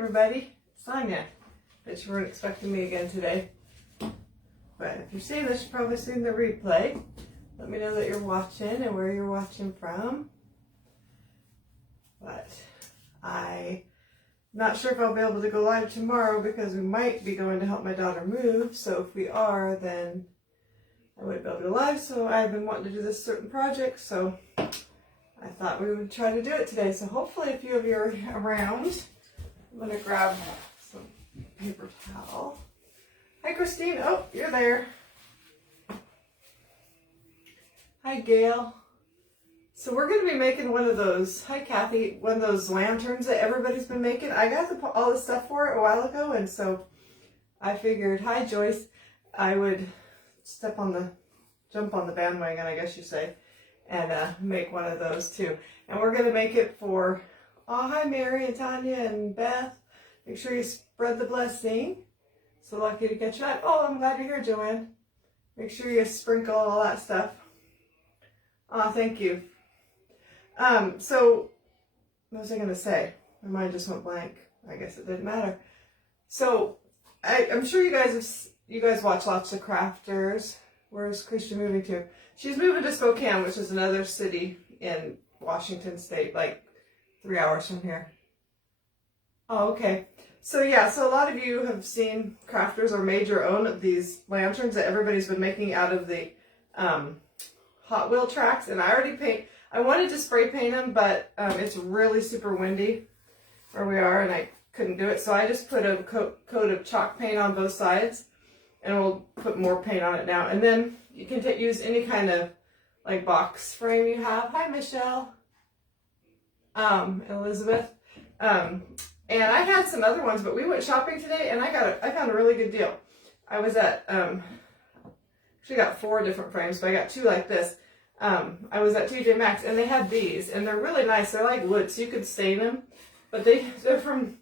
everybody, Sonia. Bet you weren't expecting me again today. But if you're seeing this, you've probably seen the replay. Let me know that you're watching and where you're watching from. But I'm not sure if I'll be able to go live tomorrow because we might be going to help my daughter move. So if we are, then I wouldn't be able to go live. So I've been wanting to do this certain project, so I thought we would try to do it today. So hopefully a few of you are around. I'm going to grab some paper towel. Hi, Christine. Oh, you're there. Hi, Gail. So we're going to be making one of those, hi, Kathy, one of those lanterns that everybody's been making. I got all the stuff for it a while ago, and so I figured, hi, Joyce, I would jump on the bandwagon, I guess you say, and make one of those too. And we're going to make it for, oh, hi, Mary and Tanya and Beth. Make sure you spread the blessing. So lucky to catch that. Oh, I'm glad you're here, Joanne. Make sure you sprinkle all that stuff. Oh, thank you. So, what was I going to say? My mind just went blank. I guess it didn't matter. So, I'm sure you guys watch lots of crafters. Where's Christian moving to? She's moving to Spokane, which is another city in Washington State, like 3 hours from here. Oh, okay. So yeah, so a lot of you have seen crafters or made your own of these lanterns that everybody's been making out of the Hot Wheel tracks. And I wanted to spray paint them, but it's really super windy where we are and I couldn't do it. So I just put a coat of chalk paint on both sides, and we'll put more paint on it now. And then you can use any kind of like box frame you have. Hi, Michelle. Elizabeth. And I had some other ones, but we went shopping today and I found a really good deal. I was at, actually got 4 different frames, but I got 2 like this. I was at TJ Maxx and they had these and they're really nice. They're like wood, so you could stain them, but they're from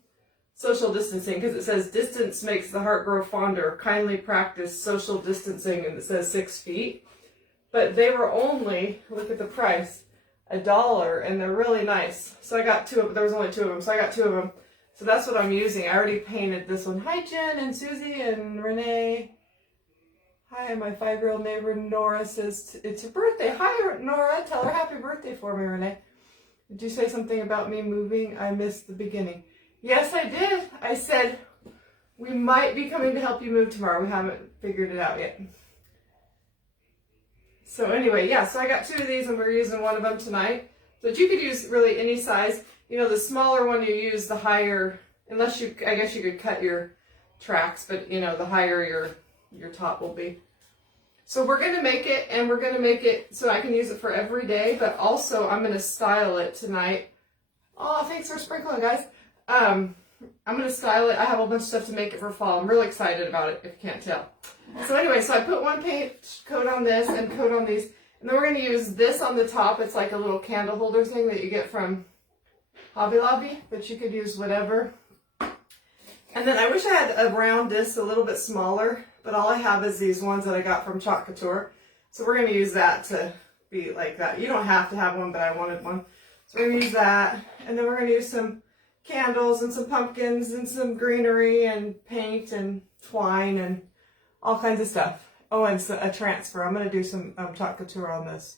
social distancing because it says distance makes the heart grow fonder. Kindly practice social distancing, and it says 6 feet. But they were only, look at the price, $1, and they're really nice. So I got 2 of them. There was only 2 of them, so I got 2 of them. So that's what I'm using. I already painted this one. Hi, Jen and Susie and Renee. Hi, my 5-year-old neighbor Nora says it's her birthday. Hi, Nora. Tell her happy birthday for me, Renee. Did you say something about me moving? I missed the beginning. Yes, I did. I said we might be coming to help you move tomorrow. We haven't figured it out yet. So anyway, yeah, so I got 2 of these and we're using one of them tonight. So you could use really any size. You know, the smaller one you use, the higher, unless I guess you could cut your tracks, but you know, the higher your top will be. So we're going to make it, and we're going to make it so I can use it for every day, but also I'm going to style it tonight. Oh, thanks for sprinkling, guys. I'm going to style it. I have a whole bunch of stuff to make it for fall. I'm really excited about it, if you can't tell. So anyway, so I put one paint coat on this and coat on these. And then we're going to use this on the top. It's like a little candle holder thing that you get from Hobby Lobby, but you could use whatever. And then I wish I had a round disc a little bit smaller, but all I have is these ones that I got from Chalk Couture. So we're going to use that to be like that. You don't have to have one, but I wanted one. So we're going to use that. And then we're going to use some candles and some pumpkins and some greenery and paint and twine and all kinds of stuff. Oh, and so a transfer. I'm going to do some Chalk Couture on this.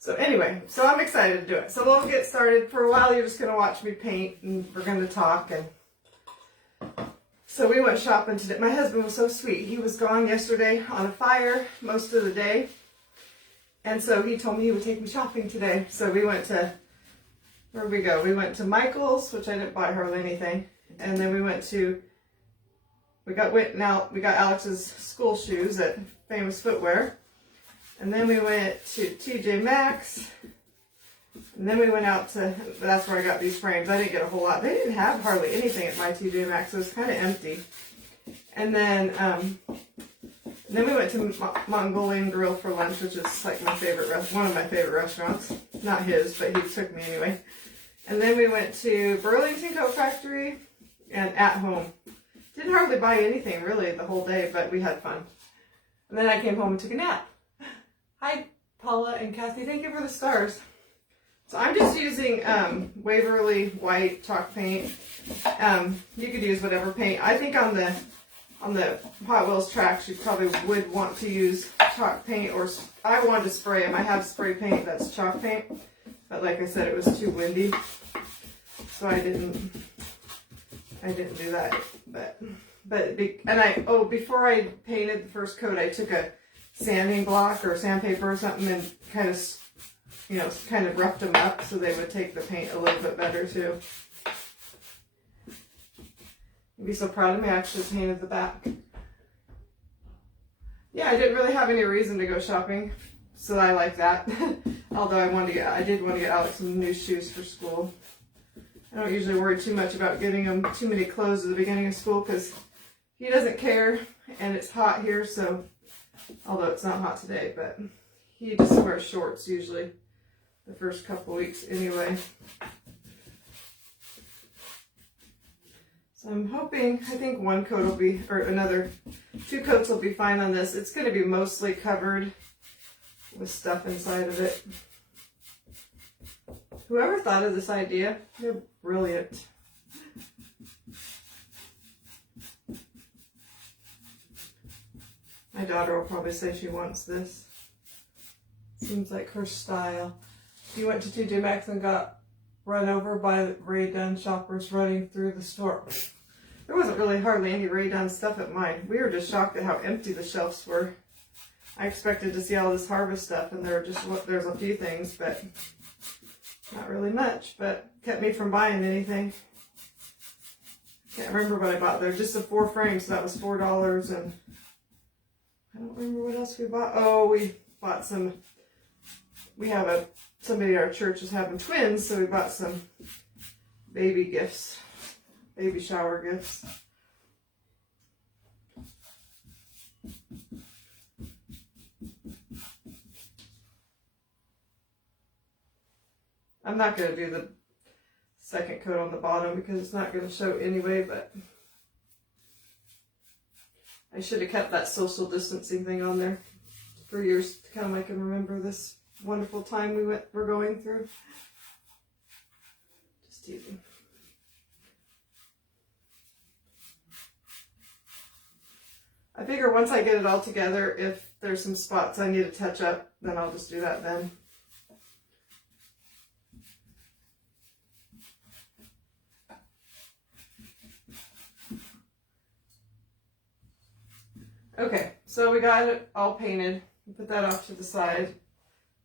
So anyway, so I'm excited to do it. So we'll get started. For a while, you're just going to watch me paint, and we're going to talk. And so we went shopping today. My husband was so sweet. He was gone yesterday on a fire most of the day. And so he told me he would take me shopping today. So we went to, where'd we go? We went to Michael's, which I didn't buy hardly anything. And then we got Alex's school shoes at Famous Footwear. And then we went to TJ Maxx. And then we went out to, that's where I got these frames. I didn't get a whole lot. They didn't have hardly anything at my TJ Maxx. So it was kind of empty. And then we went to Mongolian Grill for lunch, which is like one of my favorite restaurants. Not his, but he took me anyway. And then we went to Burlington Coat Factory and At Home. Didn't hardly buy anything really the whole day, but we had fun. And then I came home and took a nap. Hi, Paula and Kathy. Thank you for the stars. So I'm just using Waverly white chalk paint. You could use whatever paint. I think on the Hot Wheels tracks you probably would want to use chalk paint, or I wanted to spray them. I have spray paint that's chalk paint, but like I said, it was too windy, so I didn't do that. Before I painted the first coat, I took a sanding block or sandpaper or something and kind of roughed them up so they would take the paint a little bit better too. You'd be so proud of me, I actually painted the back. Yeah, I didn't really have any reason to go shopping, so I like that. Although I did want to get Alex some new shoes for school. I don't usually worry too much about getting him too many clothes at the beginning of school because he doesn't care, and it's hot here, so, although it's not hot today, but he just wears shorts usually the first couple weeks anyway. So I'm hoping, I think one coat will be, or two coats will be fine on this. It's going to be mostly covered with stuff inside of it. Whoever thought of this idea, they're brilliant. My daughter will probably say she wants this. Seems like her style. She went to TJ Maxx and got run over by Ray Dunn shoppers running through the store. There wasn't really hardly any Ray Dunn stuff at mine. We were just shocked at how empty the shelves were. I expected to see all this Harvest stuff, and there's a few things, but not really much, but kept me from buying anything. Can't remember what I bought there. Just the 4 frames, so that was $4, and I don't remember what else we bought. Oh, we bought some. We have somebody at our church is having twins, so we bought some baby gifts, baby shower gifts. I'm not going to do the second coat on the bottom because it's not going to show anyway, but I should have kept that social distancing thing on there for years to come. I can remember this wonderful time we're going through. Just teasing. I figure once I get it all together, if there's some spots I need to touch up, then I'll just do that then. Okay, so we got it all painted. Put that off to the side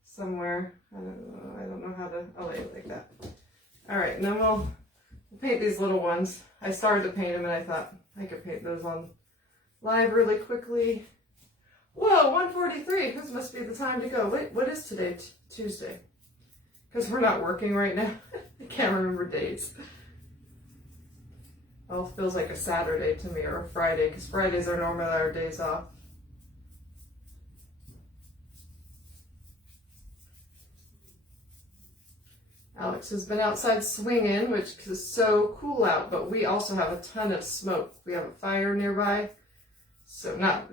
somewhere. I don't know how to, I'll lay it like that. All right, and then we'll paint these little ones. I started to paint them and I thought I could paint those on live really quickly. Whoa, 1:43. This must be the time to go. Wait, what is today? Tuesday. Because we're not working right now. I can't remember dates. Oh, it feels like a Saturday to me, or a Friday, because Fridays are normally our days off. Alex has been outside swinging, which is so cool out, but we also have a ton of smoke. We have a fire nearby, so not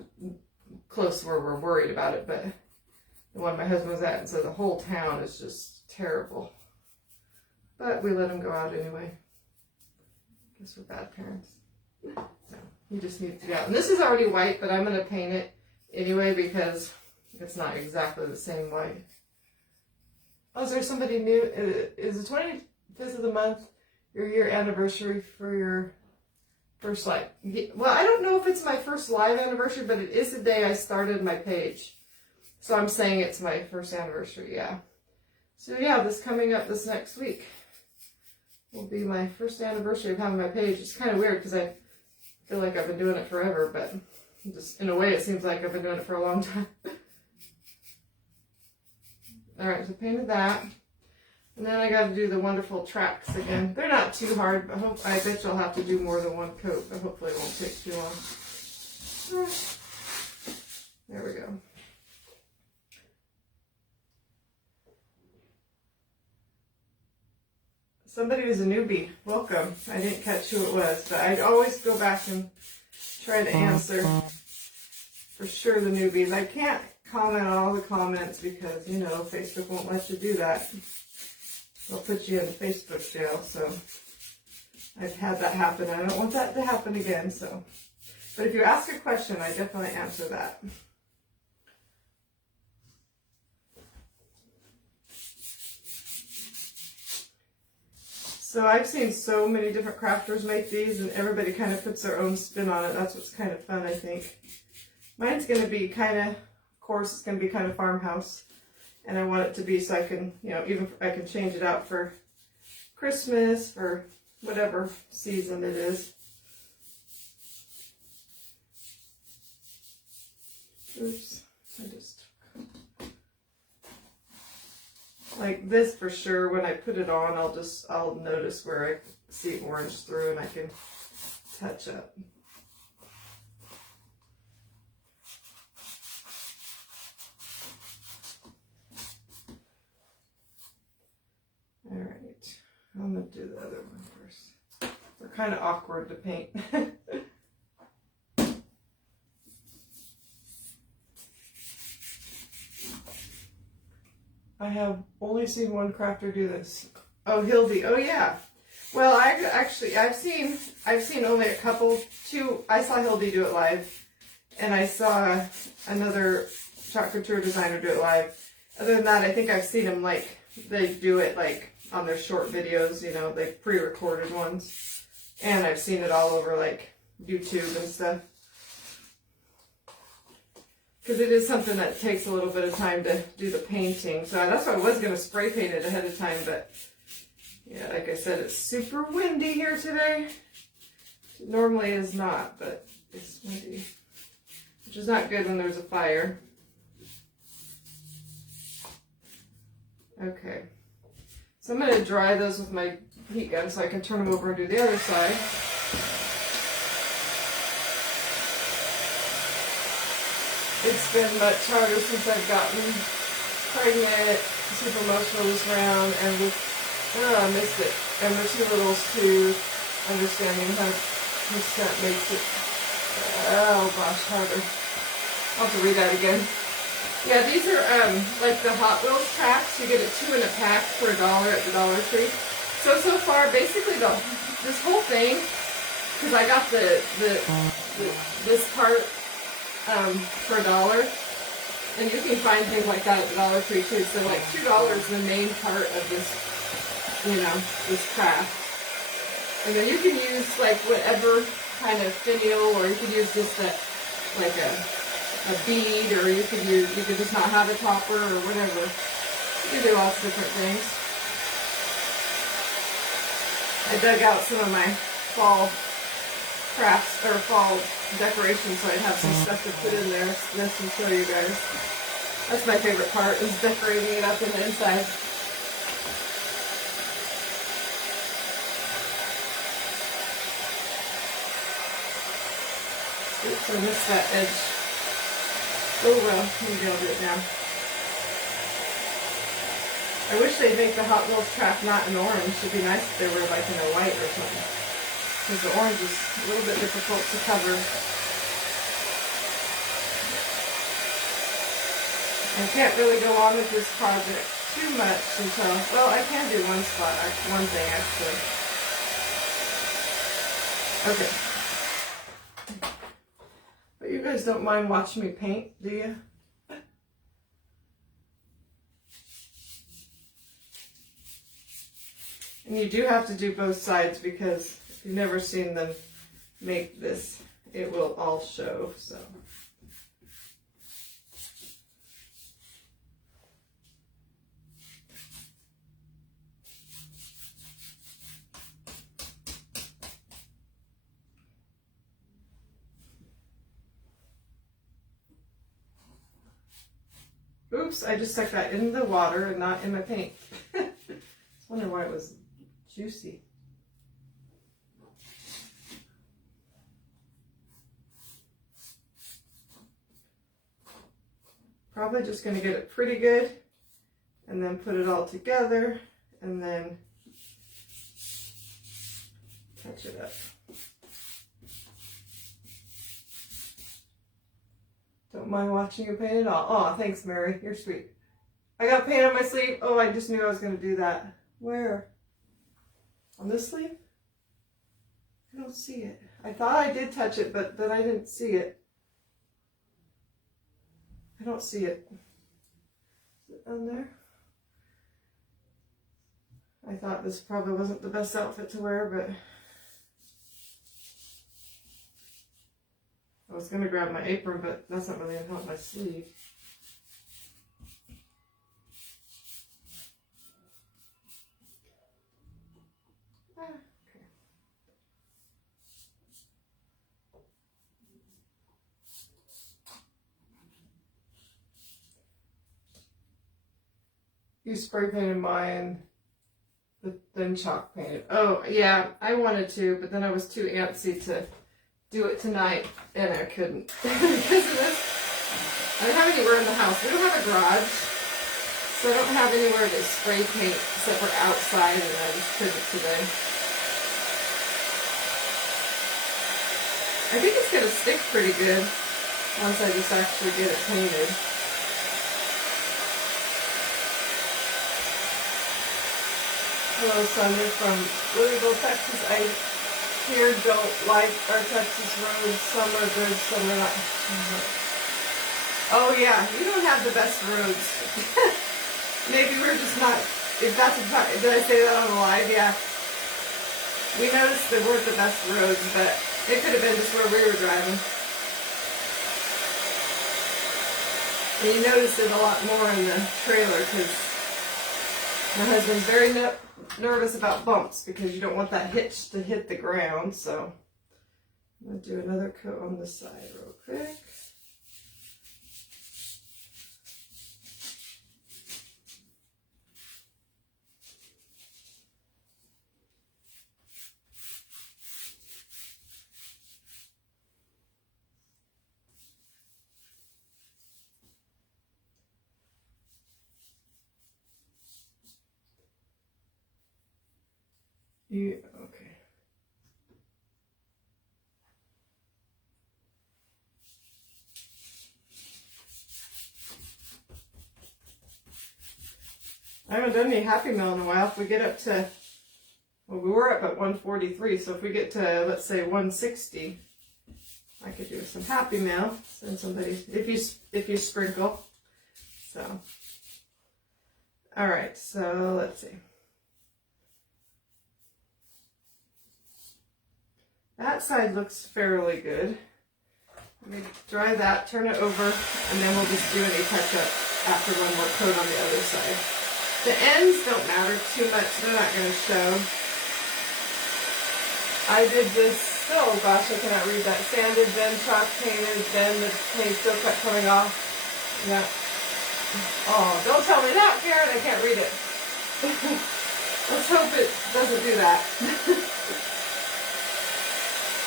close where we're worried about it, but the one my husband was at, and so the whole town is just terrible. But we let him go out anyway. Guess we're bad parents. No, he just needs to get out. And this is already white, but I'm going to paint it anyway because it's not exactly the same white. Oh, is there somebody new? Is the 25th of the month your year anniversary for your first live? Well, I don't know if it's my first live anniversary, but it is the day I started my page. So I'm saying it's my first anniversary, yeah. So yeah, this coming up this next week will be my first anniversary of having my page. It's kind of weird because I feel like I've been doing it forever, but just in a way it seems like I've been doing it for a long time. Alright, so painted that. And then I got to do the wonderful tracks again. They're not too hard, but I bet you'll have to do more than one coat, but hopefully it won't take too long. There we go. Somebody was a newbie. Welcome. I didn't catch who it was, but I always go back and try to answer for sure the newbies. I can't comment on all the comments because, you know, Facebook won't let you do that. I'll put you in Facebook jail, so I've had that happen. I don't want that to happen again, so. But if you ask a question, I definitely answer that. So I've seen so many different crafters make these, and everybody kind of puts their own spin on it. That's what's kind of fun, I think. Mine's going to be kind of course, it's going to be kind of farmhouse. And I want it to be so I can, you know, even I can change it out for Christmas, for whatever season it is. Oops, I just, like this for sure, when I put it on, I'll notice where I see orange through and I can touch up. All right, I'm gonna do the other one first. They're kind of awkward to paint. I have only seen one crafter do this. Oh, Hildy. Oh yeah. Well, I've seen only a couple. I saw Hildy do it live, and I saw another Chalk Couture designer do it live. Other than that, I think I've seen them like they do it like on their short videos, you know, like pre-recorded ones, and I've seen it all over like YouTube and stuff. Because it is something that takes a little bit of time to do the painting. So that's why I was going to spray paint it ahead of time. But yeah, like I said, it's super windy here today. It normally is not, but it's windy. Which is not good when there's a fire. Okay. So I'm going to dry those with my heat gun so I can turn them over and do the other side. It's been much harder since I've gotten pregnant, super emotional this round, and with, I missed it. And we're too littles to understanding how percent makes it, oh gosh, harder. I'll have to read that again. Yeah, these are like the Hot Wheels tracks. You get it 2 in a pack for $1 at the Dollar Tree. So far, basically this whole thing, because I got this part for $1, and you can find things like that at the Dollar Tree too. So like $2 is the main part of this, you know, this craft. And then you can use like whatever kind of finial, or you could use just like a bead, or you could just not have a topper or whatever. You can do lots of different things. I dug out some of my fall crafts or fall decorations, so I'd have some stuff to put in there. This will show you guys. That's my favorite part, is decorating it up in the inside. Oops, I missed that edge. Oh well, maybe I'll do it now. I wish they'd make the Hot Wheels track not in orange. It'd be nice if they were like in a white or something. Because the orange is a little bit difficult to cover. I can't really go on with this project too much until, well, I can do one thing actually. Okay. But you guys don't mind watching me paint, do you? And you do have to do both sides, because if you've never seen them make this, it will all show, so. Oops, I just stuck that in the water and not in my paint. I wonder why it was juicy. Probably just going to get it pretty good and then put it all together and then touch it up. Don't mind watching you paint at all. Oh, thanks, Mary. You're sweet. I got paint on my sleeve. Oh, I just knew I was going to do that. Where? On this sleeve? I don't see it. I thought I did touch it, but then I didn't see it. I don't see it. Is it on there? I thought this probably wasn't the best outfit to wear, but I was going to grab my apron, but that's not really going to help my sleeve. You spray painted mine, but then chalk painted. Oh, yeah, I wanted to, but then I was too antsy to do it tonight, and I couldn't. Because of this, I don't have anywhere in the house. We don't have a garage, so I don't have anywhere to spray paint except for outside, and I just couldn't today. I think it's going to stick pretty good once I just actually get it painted. Hello, Sonia from Louisville, Texas. I here don't like our Texas roads. Some are good, some are not. Oh yeah, we don't have the best roads. Maybe we're just not, if that's, did I say that on the live? Yeah. We noticed they weren't the best roads, but it could have been just where we were driving. And you notice it a lot more in the trailer because my husband's very nervous about bumps because you don't want that hitch to hit the ground. So I'm going to do another coat on this side real quick. Okay. I haven't done any Happy Meal in a while. If we get up to, well, we were up at 143, so if we get to, let's say, 160, I could do some Happy Meal. Send somebody, if you sprinkle. So, all right, so let's see. That side looks fairly good. Let me dry that, turn it over, and then we'll just do any touch-up after one more coat on the other side. The ends don't matter too much. They're not going to show. I did this, oh gosh, I cannot read that. Sanded, then chalk painted, then the paint still kept coming off. Yeah. Oh, don't tell me that, Karen. I can't read it. Let's hope it doesn't do that.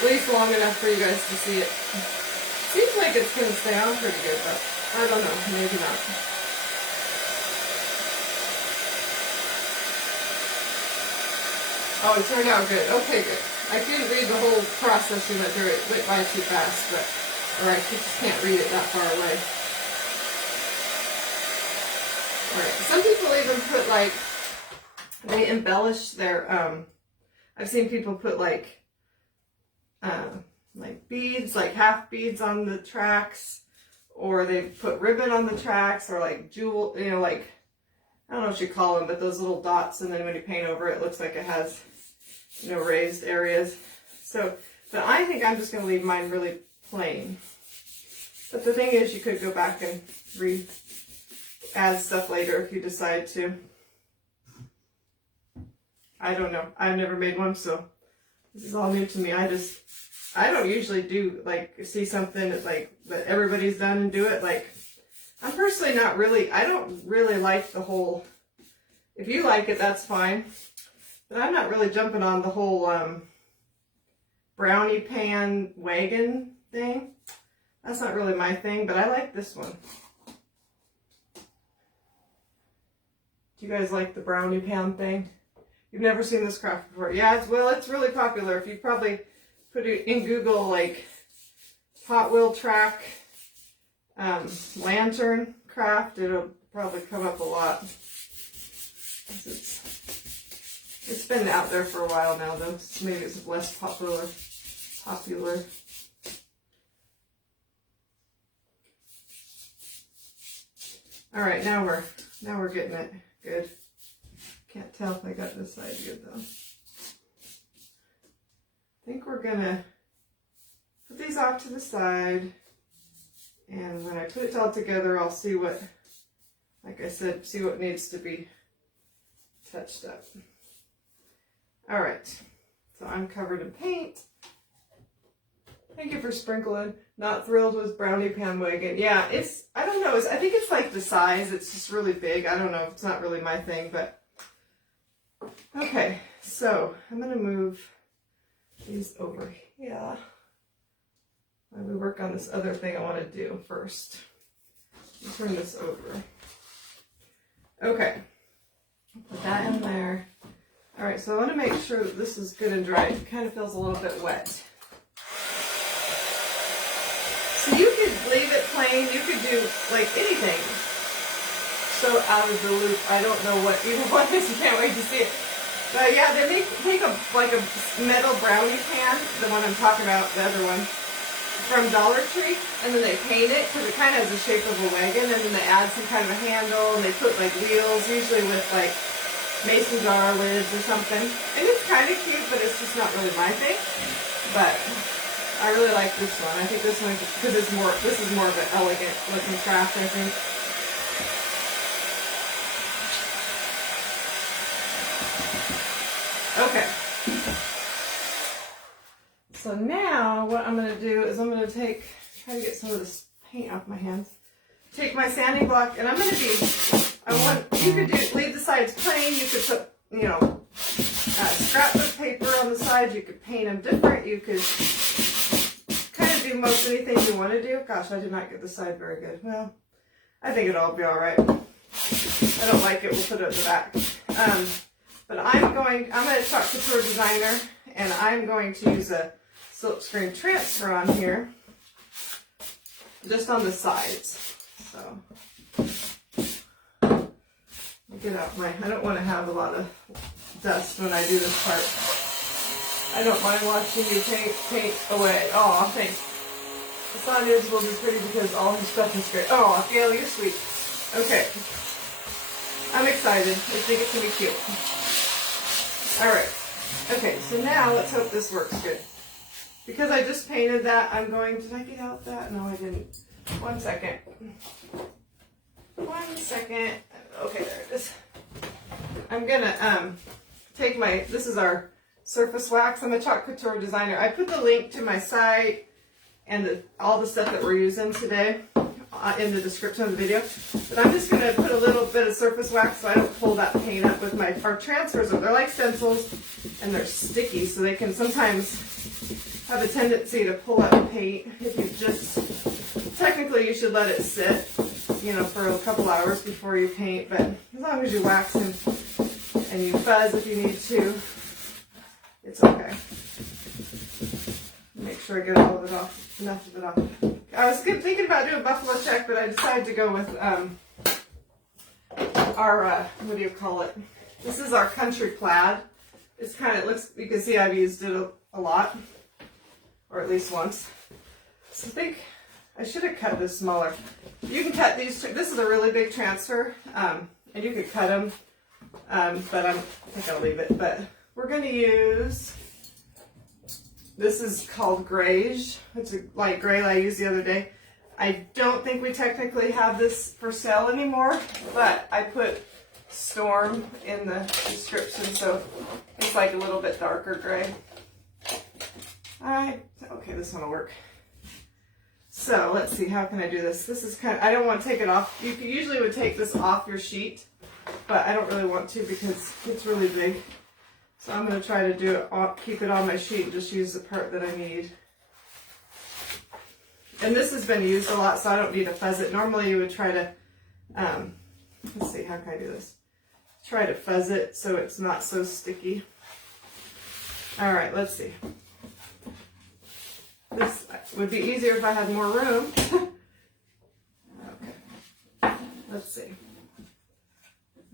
At least long enough for you guys to see it. Seems like it's going to stay on pretty good, but I don't know, maybe not. Oh, it turned out good. Okay, good. I couldn't read the whole process you went through. It went by too fast, but, or I just can't read it that far away. Alright, some people even put like, they embellish their, I've seen people put like beads, like half beads on the tracks, or they put ribbon on the tracks, or like jewel, you know, like, I don't know what you call them, but those little dots, and then when you paint over it, it looks like it has, you know, raised areas. So, but I think I'm just going to leave mine really plain. But the thing is, you could go back and add stuff later if you decide to. I don't know. I've never made one, so this is all new to me. I don't usually do, like, see something like that everybody's done and do it. Like, I'm personally not really, I don't really like the whole, if you like it, that's fine. But I'm not really jumping on the whole brownie pan wagon thing. That's not really my thing, but I like this one. Do you guys like the brownie pan thing? You've never seen this craft before? Yeah, it's really popular. If you probably put it in Google, like Hot Wheel Track lantern craft, it'll probably come up a lot. It's It's been out there for a while now, though. Maybe it's less popular. All right, now we're getting it good. Can't tell if I got this side good though. I think we're gonna put these off to the side, and when I put it all together, I'll see what, like I said, see what needs to be touched up. All right, so I'm covered in paint. Thank you for sprinkling. Not thrilled with brownie pan wagon. Yeah, I don't know, I think it's like the size, it's just really big. I don't know, it's not really my thing, but. Okay, so I'm gonna move these over here. Let me work on this other thing I want to do first. Turn this over. Okay, put that in there. All right, so I want to make sure that this is good and dry. It kind of feels a little bit wet. So you could leave it plain. You could do like anything. So out of the loop. I don't know what either one is. You can't wait to see it. But yeah, they take a metal brownie pan, the one I'm talking about, the other one, from Dollar Tree, and then they paint it because it kind of has the shape of a wagon, and then they add some kind of a handle, and they put like wheels, usually with like mason jar lids or something. And it's kind of cute, but it's just not really my thing. But I really like this one. I think this one, because this is more of an elegant looking craft, I think. Okay. So now what I'm going to do is I'm going to try to get some of this paint off my hands. Take my sanding block, and I'm going to you could leave the sides plain. You could put, you know, scrapbook paper on the sides. You could paint them different. You could kind of do most anything you want to do. Gosh, I did not get the side very good. Well, I think it'll all be all right. I don't like it. We'll put it at the back. But I'm going to talk to Couture Designer, and I'm going to use a silkscreen transfer on here, just on the sides. So, get out I don't want to have a lot of dust when I do this part. I don't mind watching you paint away. Oh, thanks. Sonia's will be pretty because all her stuff is great. Oh, Gail, you're sweet. Okay. I'm excited. I think it's going to be cute. Alright, okay, so now let's hope this works good. Because I just painted that, I'm going, did I get out that? No, I didn't. 1 second. 1 second. Okay, there it is. I'm gonna take this is our surface wax. I'm a Chalk Couture Designer. I put the link to my site and all the stuff that we're using today in the description of the video. But I'm just going to put a little bit of surface wax so I don't pull that paint up with our transfers. They're like stencils and they're sticky, so they can sometimes have a tendency to pull up paint if you technically you should let it sit, you know, for a couple hours before you paint, but as long as you wax and you fuzz if you need to, it's okay. Make sure I get all of it off, enough of it off. I was thinking about doing buffalo check, but I decided to go with our, what do you call it? This is our country plaid. It's kind of, you can see I've used it a lot, or at least once. So I think I should have cut this smaller. You can cut these, this is a really big transfer, and you could cut them, but I think I'll leave it. But we're going to use, this is called Graige. It's a light gray I used the other day. I don't think we technically have this for sale anymore, but I put Storm in the description, so it's like a little bit darker gray. Okay, this one will work. So let's see, how can I do this? This is I don't want to take it off. You usually would take this off your sheet, but I don't really want to because it's really big. So I'm going to try to do it, keep it on my sheet and just use the part that I need. And this has been used a lot, so I don't need to fuzz it. Normally you would try to, let's see, how can I do this? Try to fuzz it so it's not so sticky. All right, let's see. This would be easier if I had more room. Okay, let's see.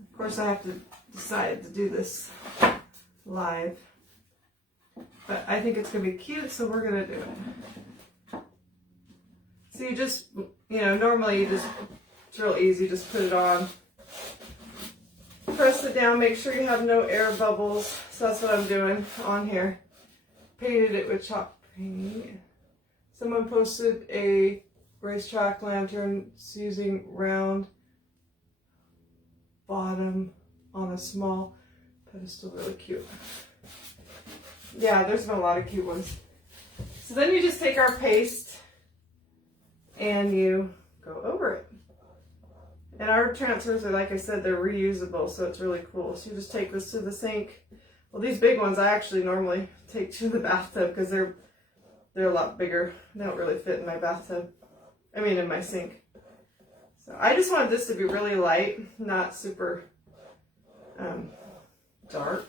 Of course I have to decide to do this live. But I think it's going to be cute, so we're going to do it. So you just, normally it's real easy. Just put it on. Press it down. Make sure you have no air bubbles. So that's what I'm doing on here. Painted it with chalk paint. Someone posted a racetrack lantern using round bottom on a small pedestal. Really cute. Yeah, there's been a lot of cute ones. So then you just take our paste and you go over it. And our transfers are, like I said, they're reusable, so it's really cool. So you just take this to the sink. Well, these big ones I actually normally take to the bathtub because they're a lot bigger. They don't really fit in my bathtub. I mean, in my sink. So I just wanted this to be really light, not super dark.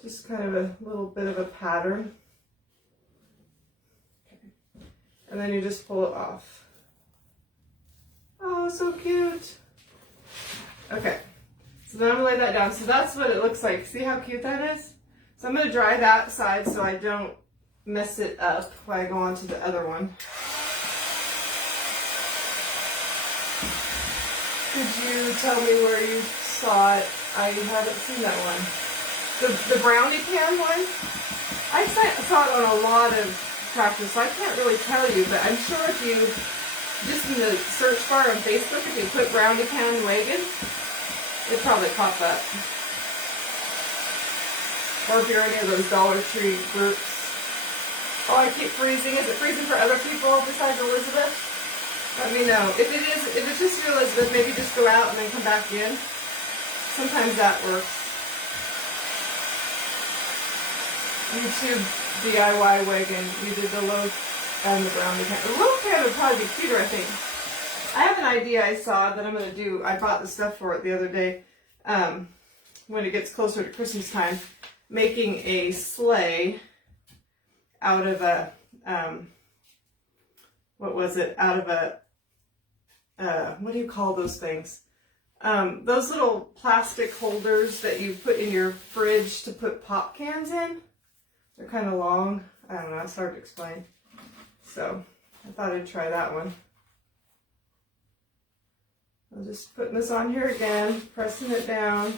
Just kind of a little bit of a pattern. Okay. And then you just pull it off. Oh, so cute. Okay. So then I'm going to lay that down. So that's what it looks like. See how cute that is? So I'm going to dry that side so I don't mess it up while I go on to the other one. Could you tell me where you saw it? I haven't seen that one. The brownie pan one? I saw it on a lot of tractors, so I can't really tell you, but I'm sure if you, just in the search bar on Facebook, if you put brownie pan wagon, it'd probably pop up. Or if you're any of those Dollar Tree groups. Oh, I keep freezing. Is it freezing for other people besides Elizabeth? Let me know. If it's just for Elizabeth, maybe just go out and then come back in. Sometimes that works. YouTube DIY wagon. You did the loaf and the brownie pan. The loaf pan would probably be cuter, I think. I have an idea I saw that I'm going to do. I bought the stuff for it the other day. When it gets closer to Christmas time, making a sleigh out of a, what was it? Out of a, what do you call those things? Those little plastic holders that you put in your fridge to put pop cans in. They're kind of long. I don't know, it's hard to explain. So I thought I'd try that one. I'm just putting this on here again, pressing it down.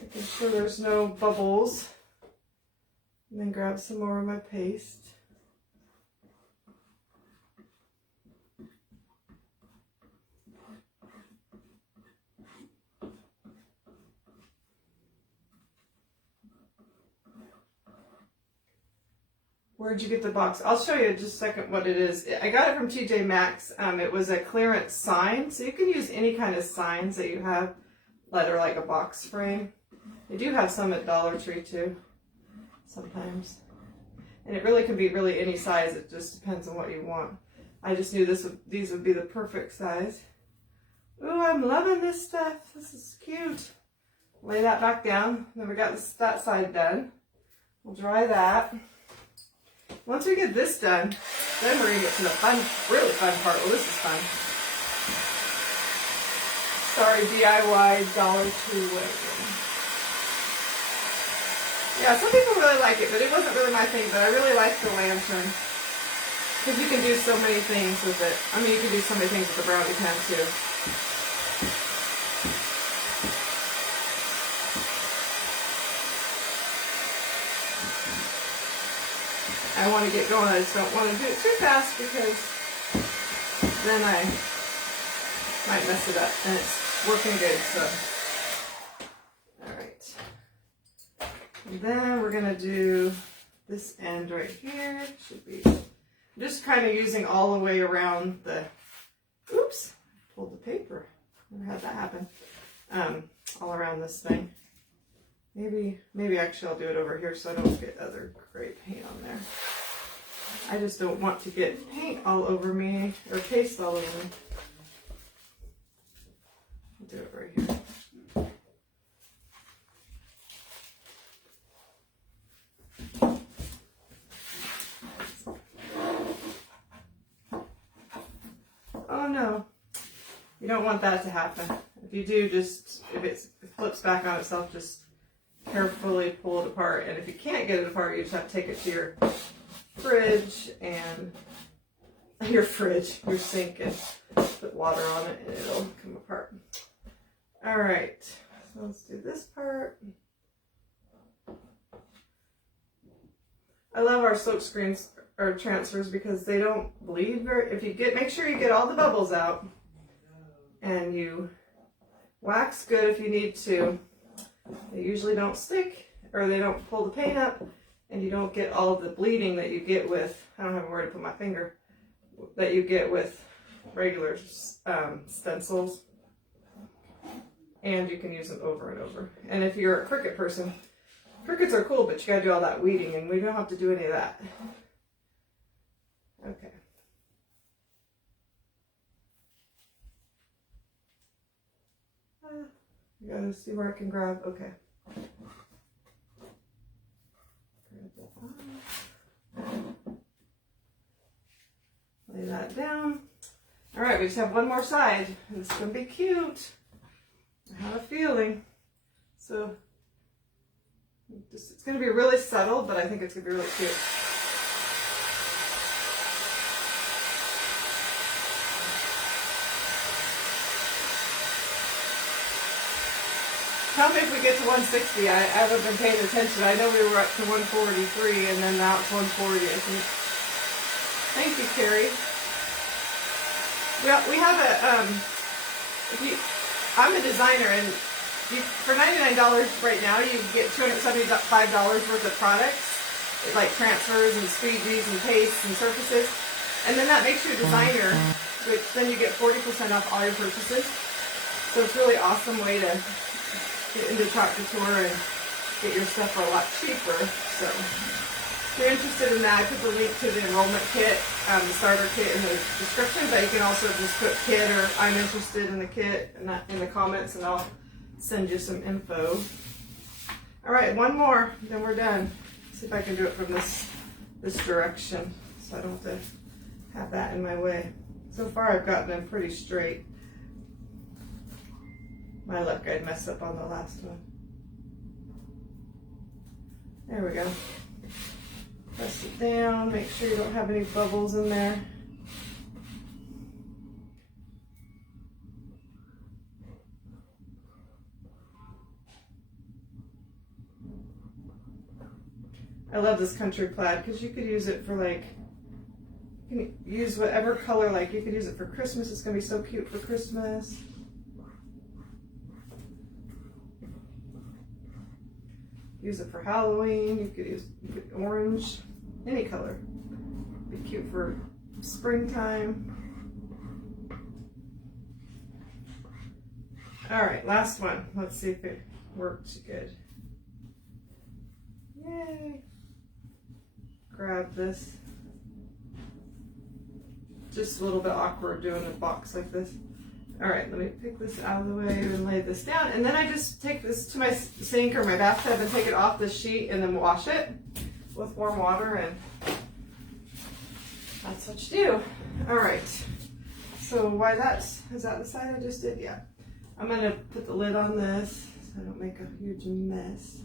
Making sure there's no bubbles. And then grab some more of my paste. Where'd you get the box? I'll show you in just a second what it is. I got it from TJ Maxx. It was a clearance sign, so you can use any kind of signs that you have that are like a box frame. They do have some at Dollar Tree too, sometimes. And it really can be really any size. It just depends on what you want. I just knew these would be the perfect size. Ooh, I'm loving this stuff. This is cute. Lay that back down. Then we got that side done. We'll dry that. Once we get this done, then we're going to get to the fun, really fun part. Well, this is fun. Sorry, DIY Dollar Tree wagon. Yeah, some people really like it, but it wasn't really my thing. But I really like the lantern. Because you can do so many things with it. I mean, you can do so many things with the brownie pan, too. I want to get going. I just don't want to do it too fast because then I might mess it up. And it's working good, so. Alright. And then we're going to do this end right here. Should be just kind of using all the way around the, oops, pulled the paper. Never had that happen. All around this thing. Maybe actually I'll do it over here so I don't get other gray paint on there. I just don't want to get paint all over me, or paste all over me. I'll do it right here. Oh no, you don't want that to happen. If you do, just, if flips back on itself. Just carefully pull it apart. And if you can't get it apart, you just have to take it to your fridge and your sink, and put water on it and it'll come apart. All right, so let's do this part. I love our silk screens or transfers because they don't bleed very. Make sure you get all the bubbles out, and you wax good if you need to. They usually don't stick, or they don't pull the paint up, and you don't get all of the bleeding that you get with, I don't have where to put my finger, that you get with regular stencils. And you can use them over and over. And if you're a Cricut person, Cricuts are cool, but you gotta do all that weeding, and we don't have to do any of that. Okay. You gotta see where I can grab. Okay. Lay that down. All right, we just have one more side. It's gonna be cute. I have a feeling. So it's gonna be really subtle, but I think it's gonna be really cute. Tell me if we get to 160. I haven't been paying attention. I know we were up to 143, and then now it's 140, I think. Thank you, Carrie. Well, we have a, I'm a designer, and for $99 right now, you get $275 worth of products, like transfers and squeegees and pastes and surfaces. And then that makes you a designer, which then you get 40% off all your purchases. So it's a really awesome way to get into Chalk Couture and get your stuff for a lot cheaper. So if you're interested in that, I put the link to the enrollment kit, the starter kit in the description, but you can also just put kit or I'm interested in the kit in the comments, and I'll send you some info. All right, one more, then we're done. Let's see if I can do it from this direction so I don't have to have that in my way. So far I've gotten them pretty straight. My luck, I'd mess up on the last one. There we go. Press it down, make sure you don't have any bubbles in there. I love this country plaid because you could use it for, like, you can use whatever color, like you could use it for Christmas. It's going to be so cute for Christmas. Use it for Halloween. You could use orange, any color. Be cute for springtime. All right, last one. Let's see if it works good. Yay! Grab this. Just a little bit awkward doing a box like this. All right, let me pick this out of the way and lay this down. And then I just take this to my sink or my bathtub and take it off the sheet and then wash it with warm water, and that's what you do. All right, so is that the side I just did? Yeah. I'm gonna put the lid on this so I don't make a huge mess.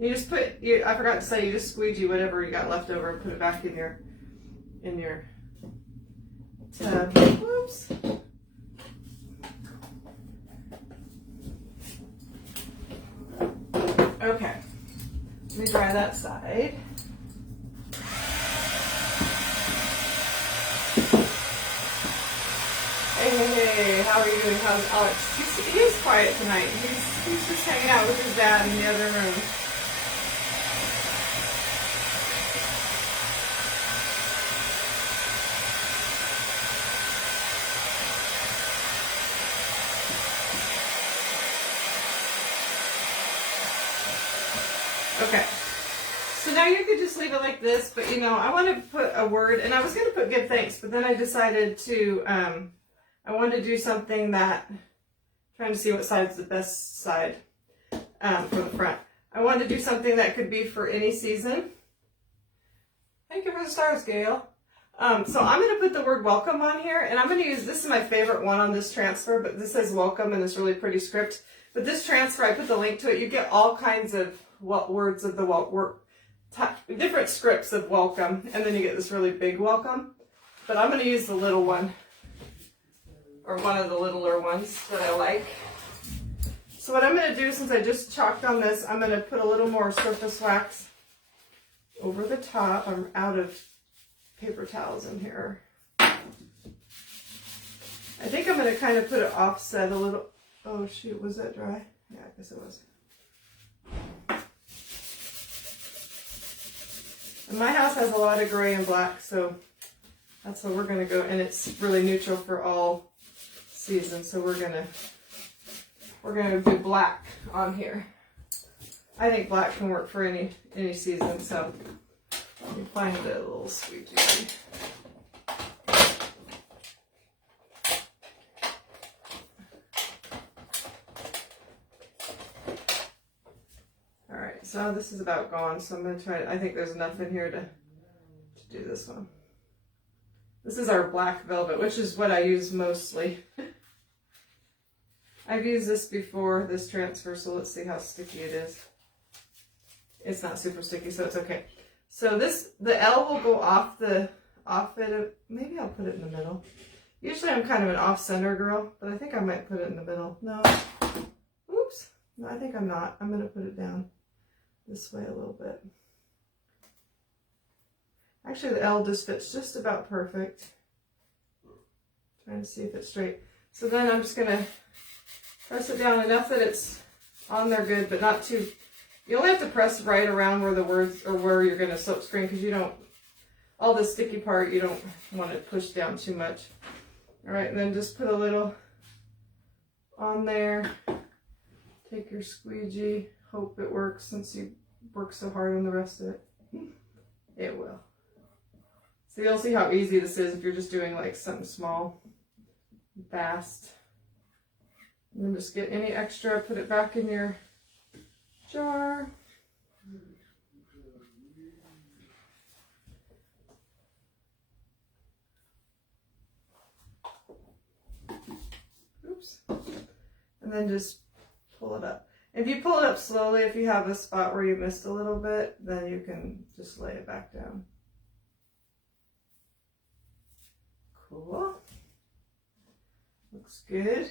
You just I forgot to say, you just squeegee whatever you got left over and put it back in your tub. Whoops. Okay, let me dry that side. Hey, how are you doing? How's Alex? He is quiet tonight. He's just hanging out with his dad in the other room. Okay, so now you could just leave it like this, but you know, I want to put a word, and I was going to put give thanks, but then I decided to, I wanted to do something that, trying to see what side's the best side for the front. I wanted to do something that could be for any season. Thank you for the stars, Gail. So I'm going to put the word welcome on here, and I'm going to use, this is my favorite one on this transfer, but this says welcome in this really pretty script. But this transfer, I put the link to it. You get all kinds of words of the different scripts of welcome, and then you get this really big welcome. But I'm going to use the little one, or one of the littler ones that I like. So what I'm going to do, since I just chalked on this, I'm going to put a little more surface wax over the top. I'm out of paper towels in here. I think I'm going to kind of put it offset a little. Oh shoot, was that dry? Yeah, I guess it was. And my house has a lot of gray and black, so that's where we're going to go. And it's really neutral for all seasons, so we're gonna do black on here. I think black can work for any season, so let me find the little squeegee. Alright, so this is about gone, so I'm going to try, I think there's enough in here to do this one. This is our black velvet, which is what I use mostly. I've used this before, this transfer, so let's see how sticky it is. It's not super sticky, so it's okay. So the L will go off it. Maybe I'll put it in the middle. Usually I'm kind of an off-center girl, but I think I might put it in the middle. No. Oops. No, I think I'm not. I'm going to put it down this way a little bit. Actually, the L just fits just about perfect. Trying to see if it's straight. So then I'm just going to press it down enough that it's on there good, but not too. You only have to press right around where the words, or where you're going to silk screen, because you don't, all the sticky part, you don't want it pushed down too much. All right, and then just put a little on there. Take your squeegee. Hope it works since you work so hard on the rest of it. It will. So you'll see how easy this is if you're just doing like something small, fast. And then just get any extra, put it back in your jar. Oops. And then just pull it up. If you pull it up slowly, if you have a spot where you missed a little bit, then you can just lay it back down. Cool. Looks good.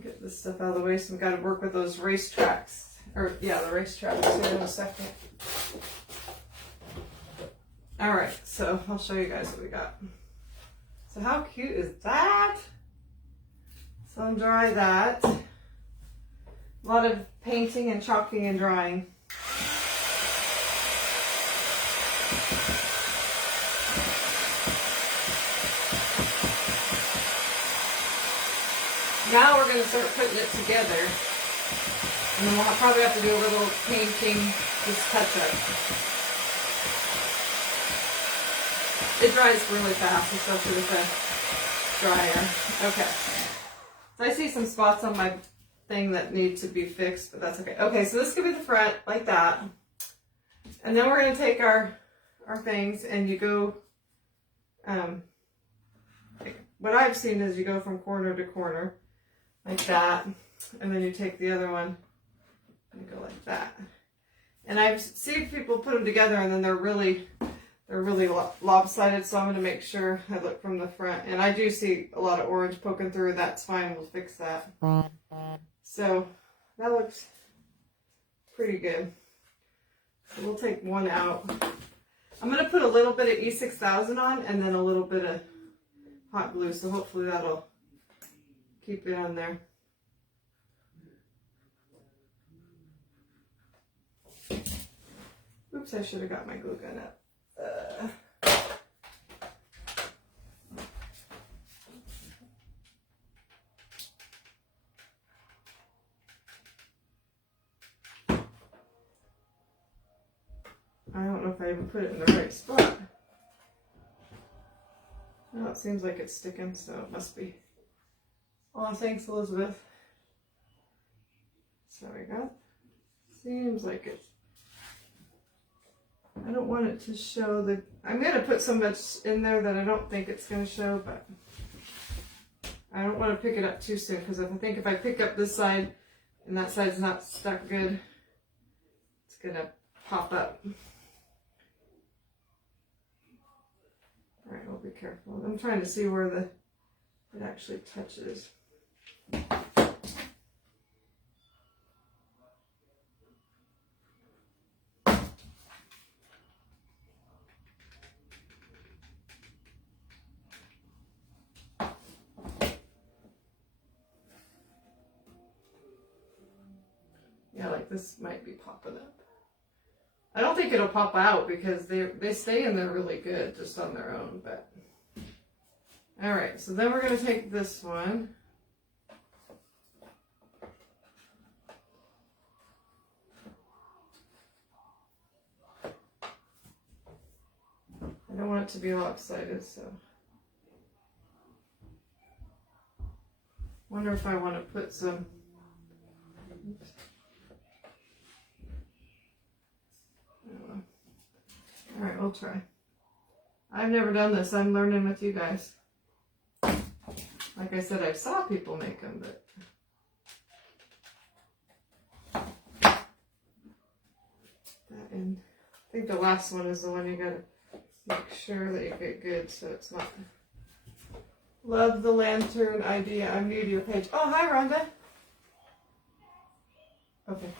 Get this stuff out of the way, so we've got to work with those racetracks. Or, yeah, the racetracks here in a second. Alright, so I'll show you guys what we got. So how cute is that? Sun dry that. A lot of painting and chalking and drying. Now we're going to start putting it together. And then we'll probably have to do a little painting, just touch up. It dries really fast, especially with the dryer. Okay. So I see some spots on my thing that need to be fixed, but that's okay. Okay, so this could be the front, like that. And then we're going to take our things, and you go, what I've seen is you go from corner to corner, like that, and then you take the other one and go like that. And I've seen people put them together, and then they're really lopsided, so I'm going to make sure I look from the front. And I do see a lot of orange poking through. That's fine. We'll fix that. So that looks pretty good. So we'll take one out. I'm going to put a little bit of E6000 on, and then a little bit of hot glue. So hopefully that'll keep it on there. Oops, I should have got my glue gun up. I don't know if I even put it in the right spot. No, it seems like it's sticking, so it must be. Oh, thanks, Elizabeth. So we go. Seems like it's. I don't want it to show the. I'm going to put so much in there that I don't think it's going to show, but I don't want to pick it up too soon because I think if I pick up this side and that side's not stuck good, it's gonna pop up. All right, we'll be careful. I'm trying to see where it actually touches. Yeah, like this might be popping up. I don't think it'll pop out because they stay in there really good just on their own, but. All right, so then we're gonna take this one. I don't want it to be lopsided, so. Wonder if I want to put some. Oops. All right, we'll try. I've never done this. I'm learning with you guys. Like I said, I saw people make them, but. That end. I think the last one is the one you gotta make sure that you get good so it's not. Love the lantern idea. I'm new to your page. Oh, hi, Rhonda. Okay.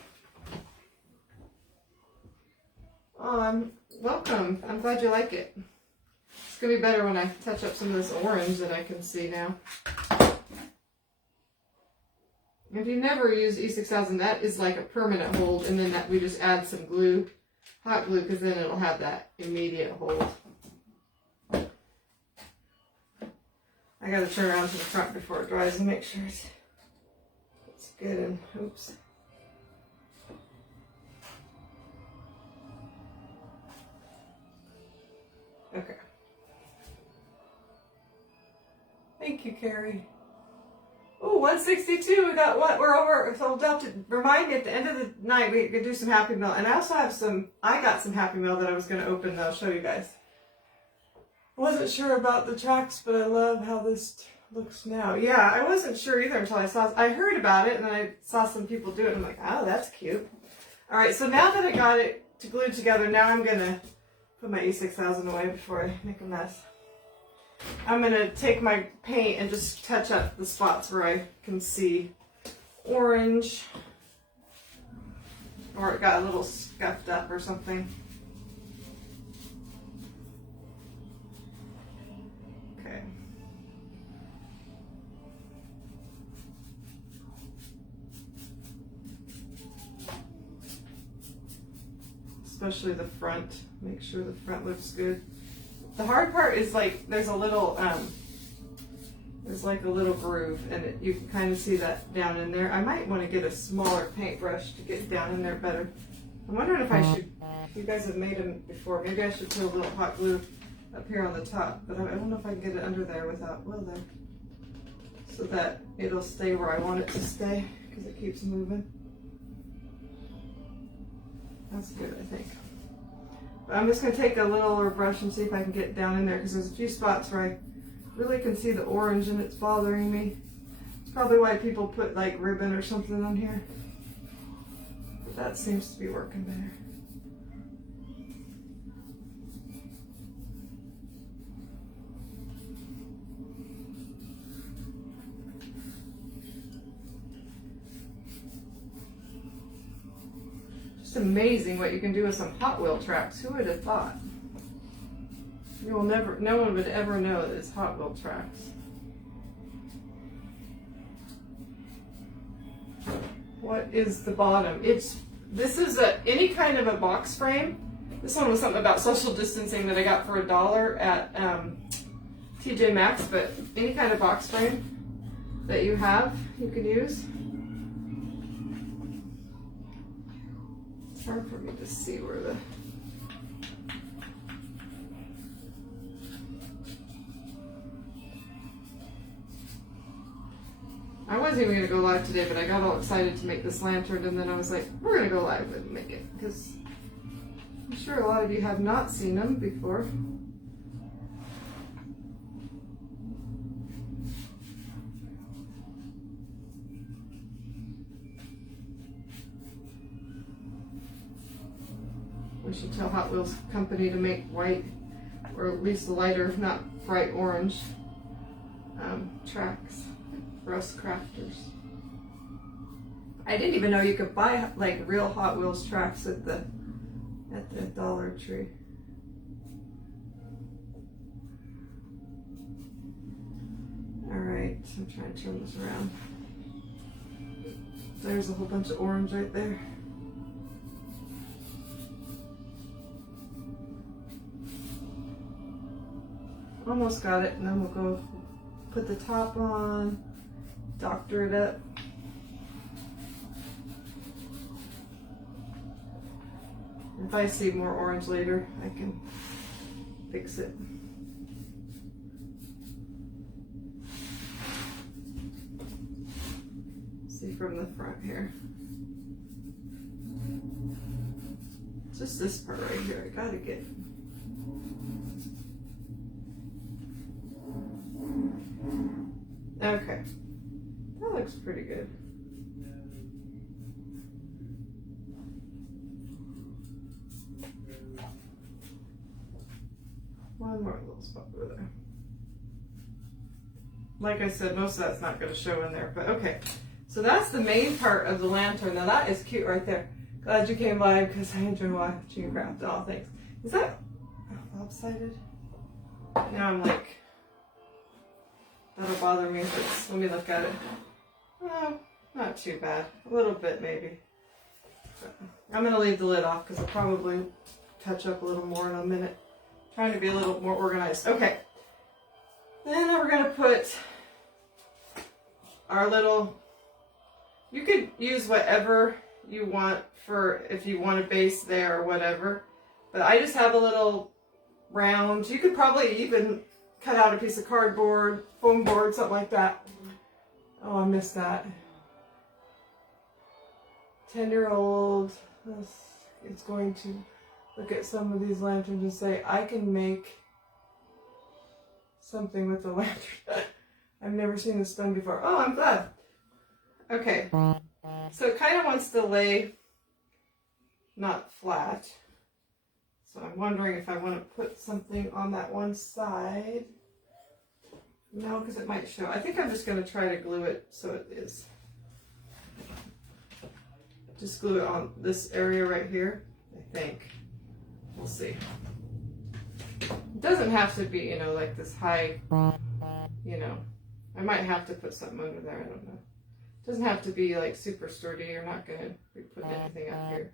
Oh, welcome. I'm glad you like it. It's going to be better when I touch up some of this orange that I can see now. If you never used E6000, that is like a permanent hold, and then we just add some glue, hot glue, because then it'll have that immediate hold. I got to turn around to the front before it dries and make sure it's good. And oops. Okay. Thank you, Carrie. Oh, 162. We got what? We're over. So we'll have to remind me at the end of the night we could do some Happy Meal. And I also have I got some Happy Meal that I was going to open that I'll show you guys. Wasn't sure about the tracks, but I love how this looks now. Yeah, I wasn't sure either until I heard about it and then I saw some people do it. And I'm like, oh, that's cute. All right, so now that I got it glued together, now I'm going to put my E6000 away before I make a mess. I'm going to take my paint and just touch up the spots where I can see orange or it got a little scuffed up or something. Okay. Especially the front. Make sure the front looks good. The hard part is like there's like a little groove, and you can kind of see that down in there. I might want to get a smaller paintbrush to get down in there better. I'm wondering if I should. You guys have made them before. Maybe I should put a little hot glue up here on the top, but I don't know if I can get it under there without there, so that it'll stay where I want it to stay because it keeps moving. That's good, I think. I'm just going to take a littler brush and see if I can get down in there because there's a few spots where I really can see the orange and it's bothering me. It's probably why people put like ribbon or something on here. But that seems to be working better. It's amazing what you can do with some Hot Wheel tracks. Who would have thought? No one would ever know that it's Hot Wheel tracks. What is the bottom? This is any kind of a box frame. This one was something about social distancing that I got for $1 at TJ Maxx, but any kind of box frame that you have, you can use. It's hard for me to see where the... I wasn't even going to go live today, but I got all excited to make this lantern, and then I was like, we're going to go live and make it, because I'm sure a lot of you have not seen them before. should tell Hot Wheels company to make white, or at least the lighter, not bright orange tracks for us crafters. I didn't even know you could buy like real Hot Wheels tracks at the Dollar Tree. All right, so I'm trying to turn this around. There's a whole bunch of orange right there. Almost got it, and then we'll go put the top on, doctor it up. If I see more orange later, I can fix it. See from the front here. Just this part right here, I gotta get. Okay, that looks pretty good. One more little spot over there. Like I said, most of that's not going to show in there, but okay. So that's the main part of the lantern. Now that is cute right there. Glad you came by because I enjoy watching you craft all things. Is that lopsided? Now I'm like, that'll bother me if it's, let me look at it. Oh, not too bad. A little bit maybe. But I'm going to leave the lid off because I'll probably touch up a little more in a minute. Trying to be a little more organized. Okay. Then we're going to put our little, you could use whatever you want for, if you want a base there or whatever. But I just have a little round, you could probably even cut out a piece of cardboard, foam board, something like that. Oh, I missed that. 10-year-old is going to look at some of these lanterns and say, I can make something with the lantern. I've never seen this done before. Oh, I'm glad. Okay. So it kind of wants to lay not flat. So I'm wondering if I want to put something on that one side. No, because it might show. I think I'm just going to try to glue it so it is. Just glue it on this area right here, I think. We'll see. It doesn't have to be, you know, like this high, you know. I might have to put something under there, I don't know. It doesn't have to be like super sturdy. You're not going to be putting anything up here.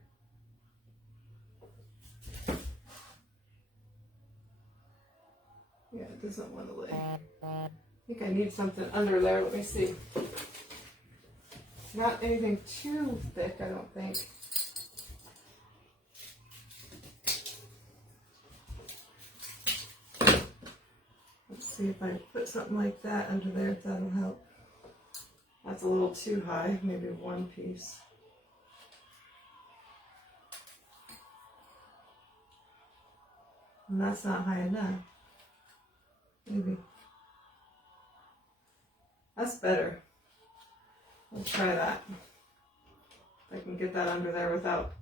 Yeah, it doesn't want to lay. I think I need something under there. Let me see. Not anything too thick, I don't think. Let's see if I put something like that under there, if that'll help. That's a little too high, maybe one piece. And that's not high enough. Maybe. That's better. Let's try that. If I can get that under there without...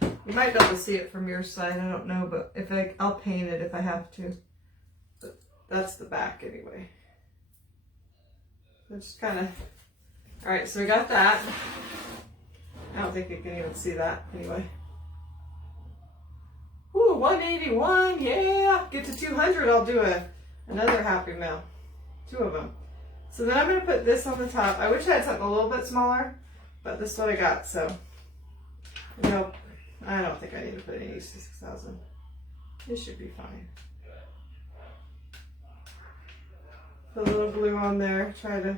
You might be able to see it from your side, I don't know, but if I'll paint it if I have to. But that's the back anyway. So just kind of... Alright, so we got that. I don't think you can even see that anyway. Ooh, 181, yeah! Get to 200, I'll do another Happy Meal. 2 of them. So then I'm going to put this on the top. I wish I had something a little bit smaller, but this is what I got, so. Nope, I don't think I need to put any 6000. It should be fine. Put a little glue on there, try to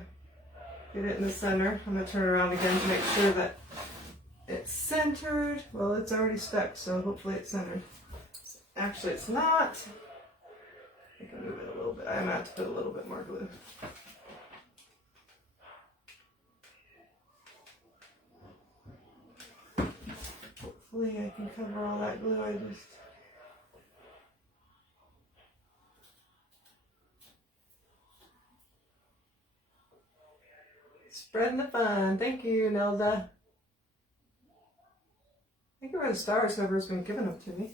get it in the center. I'm going to turn it around again to make sure that it's centered. Well, it's already stuck, so hopefully it's centered. Actually, it's not. I can move it a little bit. I'm going to have to put a little bit more glue. Hopefully I can cover all that glue. I just... Spreading the fun. Thank you, Nelda. Thank you for the stars, whoever's been giving them to me.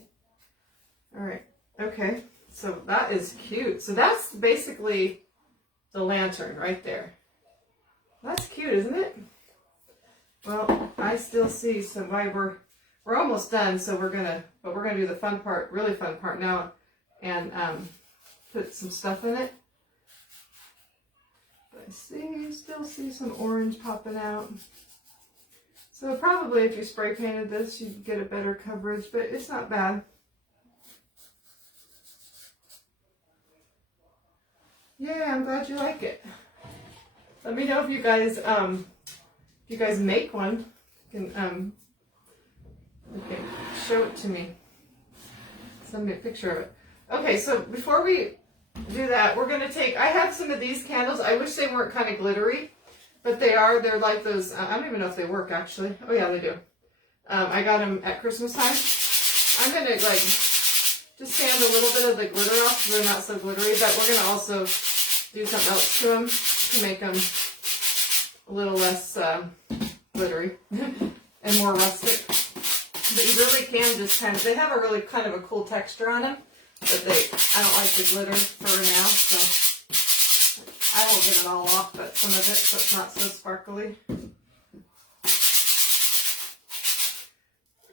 All right. Okay. So that is cute. So that's basically the lantern right there. That's cute, isn't it? Well, I still see some why we're almost done, so we're gonna do the fun part, really fun part now, and put some stuff in it. But I still see some orange popping out. So probably if you spray painted this, you'd get a better coverage, but it's not bad. Yeah, I'm glad you like it. Let me know if you guys make one. You can okay, show it to me. Send me a picture of it. Okay, so before we do that, we're gonna take. I have some of these candles. I wish they weren't kind of glittery, but they are. They're like those. I don't even know if they work actually. Oh yeah, they do. I got them at Christmas time. I'm gonna like just sand a little bit of the glitter off so they're not so glittery, but we're gonna also do something else to them to make them a little less glittery and more rustic. But you really can just kind of, they have a really kind of a cool texture on them, but I don't like the glitter for now, so I won't get it all off, but some of it, so it's not so sparkly.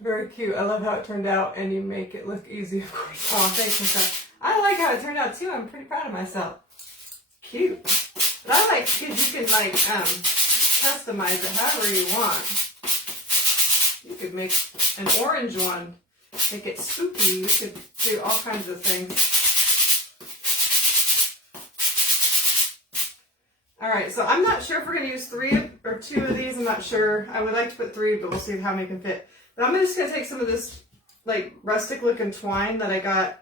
Very cute. I love how it turned out, and you make it look easy, of course. Oh, thanks, Michelle. I like how it turned out too. I'm pretty proud of myself. Cute. But I like because you can like customize it however you want. You could make an orange one, make it spooky. You could do all kinds of things. All right, so I'm not sure if we're going to use 3 or 2 of these. I'm not sure. I would like to put 3, but we'll see how many can fit. But I'm just going to take some of this like rustic looking twine that I got.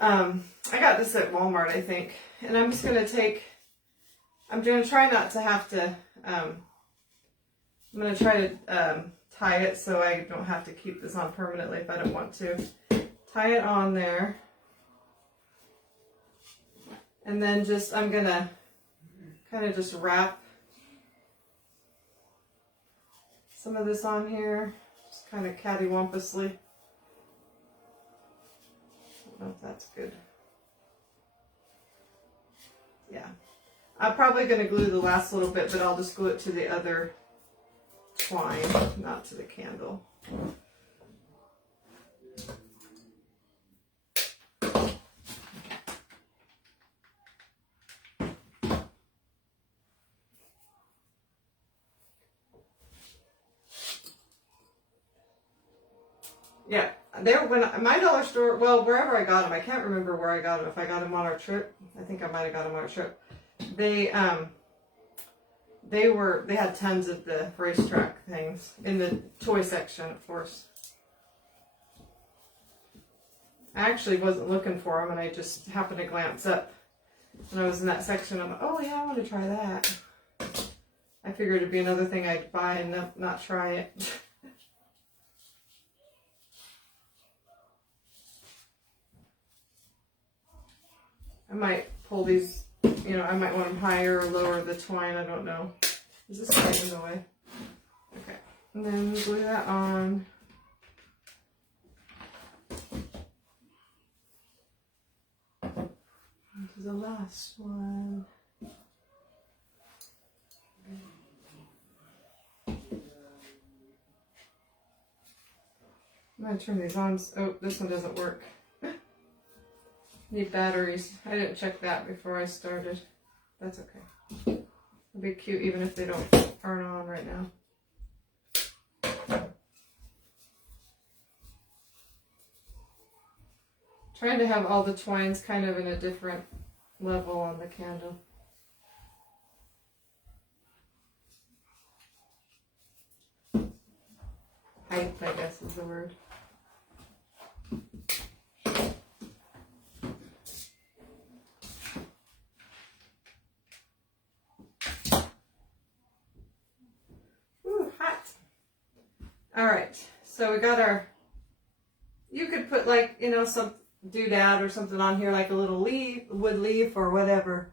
I got this at Walmart, I think. And I'm just going to take, I'm going to try not to have to, I'm going to try to tie it so I don't have to keep this on permanently if I don't want to. Tie it on there. And then just, I'm going to kind of just wrap some of this on here. Just kind of cattywampously. I don't know if that's good. Yeah. I'm probably going to glue the last little bit, but I'll just glue it to the other twine, not to the candle. Yeah, there when my dollar store, well, wherever I got them, I can't remember where I got them. If I got them on our trip, I think I might have got them on our trip. They had tons of the Racetrack things in the toy section, of course. I actually wasn't looking for them, and I just happened to glance up when I was in that section. I'm like, oh yeah, I want to try that. I figured it'd be another thing I'd buy and not try it. I might pull these, you know, I might want them higher or lower the twine, I don't know. Is this right in the way? Okay, and then glue that on. To the last one. I'm going to turn these on. Oh, this one doesn't work. Need batteries. I didn't check that before I started. That's okay. It'll be cute even if they aren't on right now. Trying to have all the twines kind of in a different level on the candle. Height, I guess, is the word. Ooh, hot. All right, so we got our, you could put like, you know, some doodad or something on here, like a little leaf, wood leaf or whatever.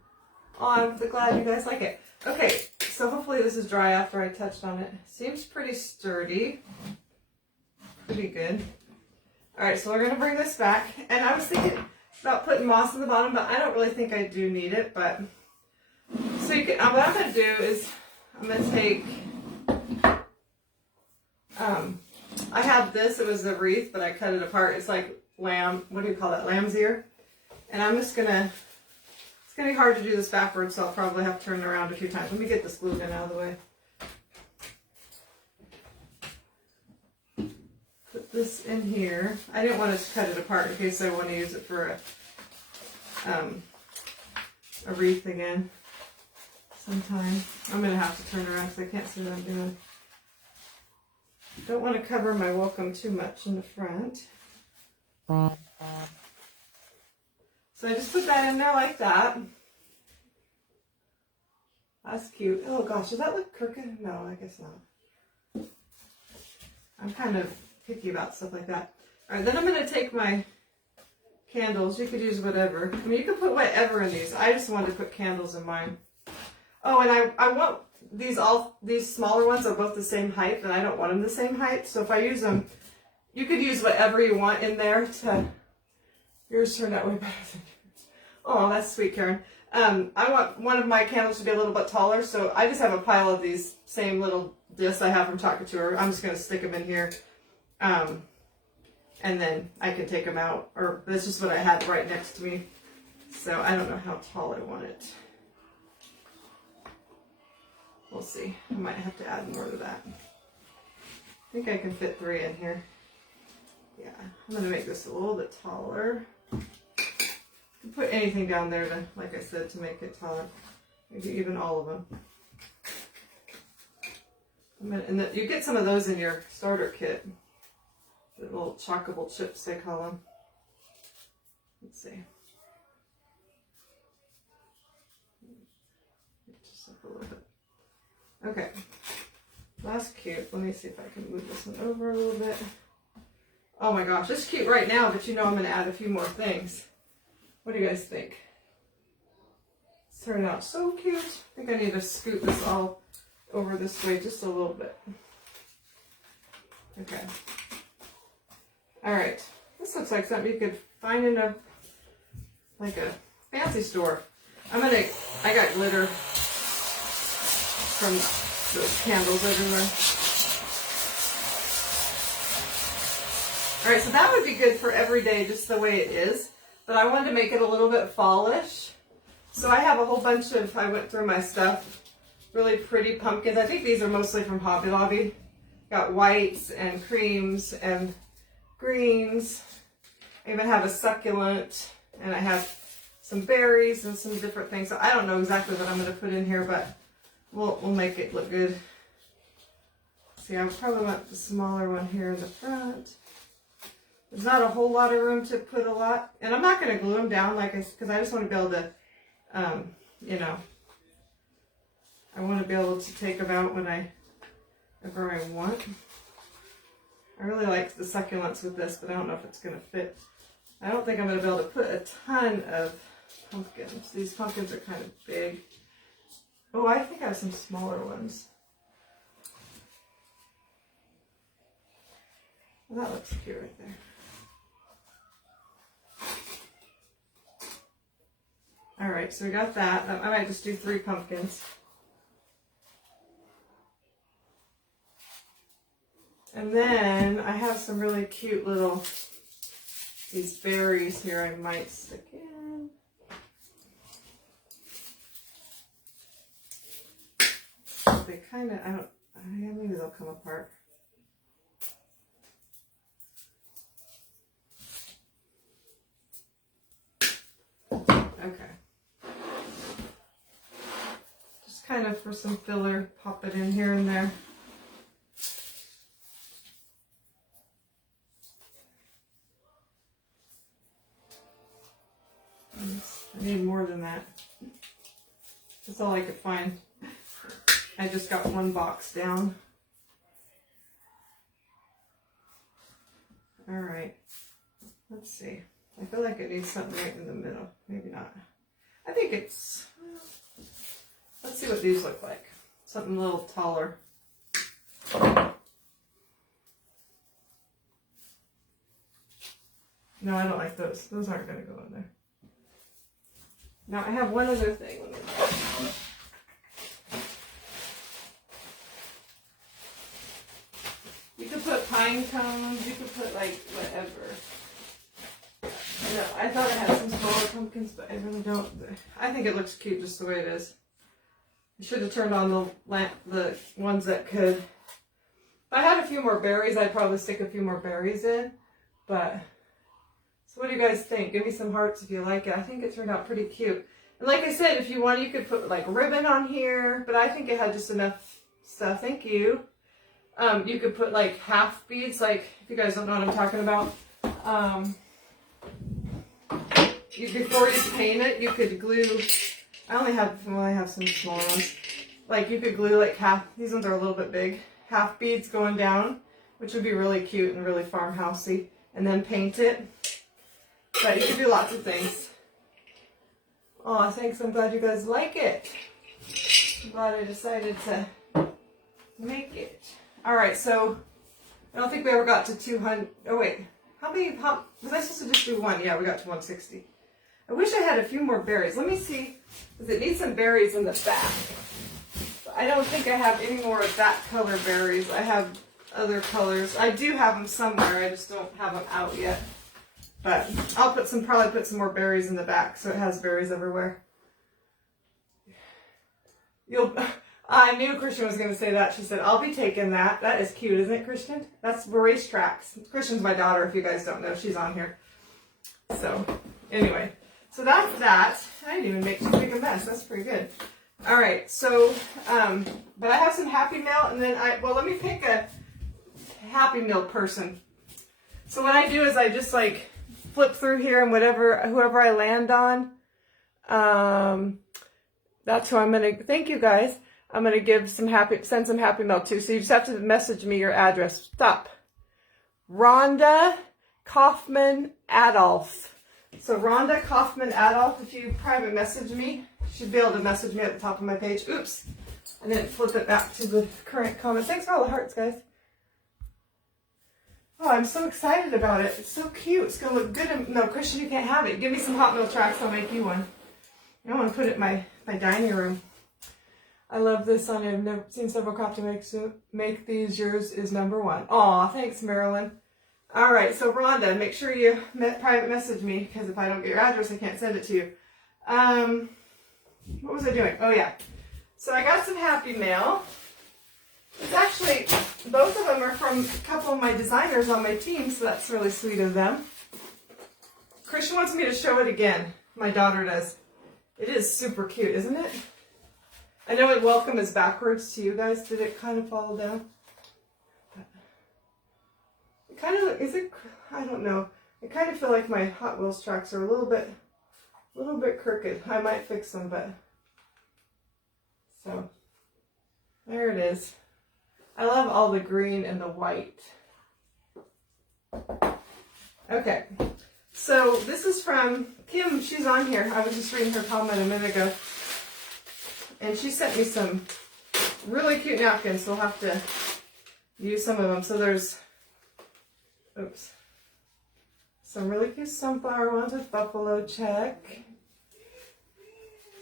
Oh, I'm glad you guys like it. Okay, so hopefully this is dry after I touched on it. Seems pretty sturdy. pretty good. All right, so we're gonna bring this back. And I was thinking about putting moss on the bottom, but I don't really think I do need it. But so you can, what I'm gonna do is I'm gonna take, I have this, it was a wreath, but I cut it apart. It's like lamb, what do you call that? Lamb's ear. And I'm just gonna, it's gonna be hard to do this backwards, so I'll probably have to turn it around a few times. Let me get this glue gun out of the way. Put this in here. I didn't want to cut it apart in case I want to use it for a wreath again sometime. I'm gonna have to turn around because I can't see what I'm doing. Don't want to cover my welcome too much in the front. So I just put that in there like that. That's cute. Oh gosh, does that look crooked? No, I guess not. I'm kind of picky about stuff like that. Alright, then I'm going to take my candles. You could use whatever. I mean, you could put whatever in these. I just wanted to put candles in mine. Oh, and I want these smaller ones are both the same height, and I don't want them the same height. So if I use them, you could use whatever you want in there to... Yours turned out way better than yours. Oh, that's sweet, Karen. I want one of my candles to be a little bit taller, so I just have a pile of these same little discs I have from Talking to Her. I'm just going to stick them in here, and then I can take them out, or that's just what I had right next to me. So I don't know how tall I want it. We'll see. I might have to add more to that. I think I can fit 3 in here. Yeah, I'm going to make this a little bit taller. You can put anything down there to, like I said, to make it taller. Maybe even all of them. And you get some of those in your starter kit. The little chockable chips, they call them. Let's see. Just up a little bit. Okay. That's cute. Let me see if I can move this one over a little bit. Oh my gosh, it's cute right now, but you know I'm going to add a few more things. What do you guys think? It's turned out so cute. I think I need to scoot this all over this way just a little bit. Okay. Alright. This looks like something you could find in a fancy store. I got glitter from those candles everywhere. Alright, so that would be good for every day just the way it is. But I wanted to make it a little bit fallish. So I have a whole bunch of, I went through my stuff, really pretty pumpkins. I think these are mostly from Hobby Lobby. Got whites and creams and greens. I even have a succulent, and I have some berries and some different things. So I don't know exactly what I'm going to put in here, but we'll make it look good. See, I probably want the smaller one here in the front. There's not a whole lot of room to put a lot, and I'm not going to glue them down because I just want to be able to, you know, I want to be able to take them out whenever I want. I really like the succulents with this, but I don't know if it's going to fit. I don't think I'm going to be able to put a ton of pumpkins. These pumpkins are kind of big. Oh, I think I have some smaller ones. Well, that looks cute right there. Alright, so we got that. I might just do 3 pumpkins. And then I have some really cute little, these berries here I might stick in. They kind of, maybe they'll come apart. Okay. Just kind of for some filler, pop it in here and there. I need more than that. That's all I could find. I just got 1 box down. Alright. Let's see. I feel like it needs something right in the middle. Maybe not. I think it's... Let's see what these look like. Something a little taller. No, I don't like those. Those aren't going to go in there. Now I have one other thing. You could put pine cones. You could put like whatever. No, I thought I had some smaller pumpkins, but I really don't. I think it looks cute just the way it is. I should have turned on the ones that could. If I had a few more berries, I'd probably stick a few more berries in. But, so what do you guys think? Give me some hearts if you like it. I think it turned out pretty cute. And like I said, if you want, you could put like ribbon on here. But I think it had just enough stuff. Thank you. You could put like half beads, like if you guys don't know what I'm talking about. Before you paint it, you could glue. I have some smaller ones. Like you could glue like half. These ones are a little bit big. Half beads going down, which would be really cute and really farmhousey. And then paint it. But you can do lots of things. Oh, thanks. I'm glad you guys like it. I'm glad I decided to make it. All right, so I don't think we ever got to 200. Oh wait, was I supposed to just do one? Yeah, we got to 160. I wish I had a few more berries. Let me see, does it need some berries in the back? I don't think I have any more of that color berries. I have other colors. I do have them somewhere. I just don't have them out yet. But I'll probably put some more berries in the back so it has berries everywhere. I knew Christian was going to say that. She said, I'll be taking that. That is cute, isn't it, Christian? That's Racetrack. Christian's my daughter, if you guys don't know. She's on here. So, anyway. So that's that. I didn't even make too big a mess. That's pretty good. All right. So, but I have some Happy Meal, and then let me pick a Happy Meal person. So what I do is I just like flip through here, and whoever I land on, that's who I'm going to, thank you guys. I'm going to send some Happy Mail to. So you just have to message me your address. Stop. Rhonda Kaufman Adolf. So Rhonda Kaufman Adolf, if you private message me, you should be able to message me at the top of my page. Oops. And then flip it back to the current comments. Thanks for all the hearts, guys. Oh, I'm so excited about it. It's so cute. It's going to look good. No, Christian, you can't have it. Give me some Hot Meal tracks. I'll make you one. I want to put it in my dining room. I love this song. I've never seen several copies make these. Yours is number one. Aw, thanks, Marilyn. All right, so Rhonda, make sure you private message me, because if I don't get your address, I can't send it to you. What was I doing? Oh, yeah. So I got some Happy Mail. It's actually, both of them are from a couple of my designers on my team, so that's really sweet of them. Christian wants me to show it again. My daughter does. It is super cute, isn't it? I know it welcome is backwards to you guys. Did it kind of fall down? It kind of, I don't know. I kind of feel like my Hot Wheels tracks are a little bit crooked. I might fix them, but, so, there it is. I love all the green and the white. Okay, so this is from Kim. She's on here. I was just reading her comment a minute ago. And she sent me some really cute napkins, so we'll have to use some of them. So there's, some really cute sunflower ones with buffalo check.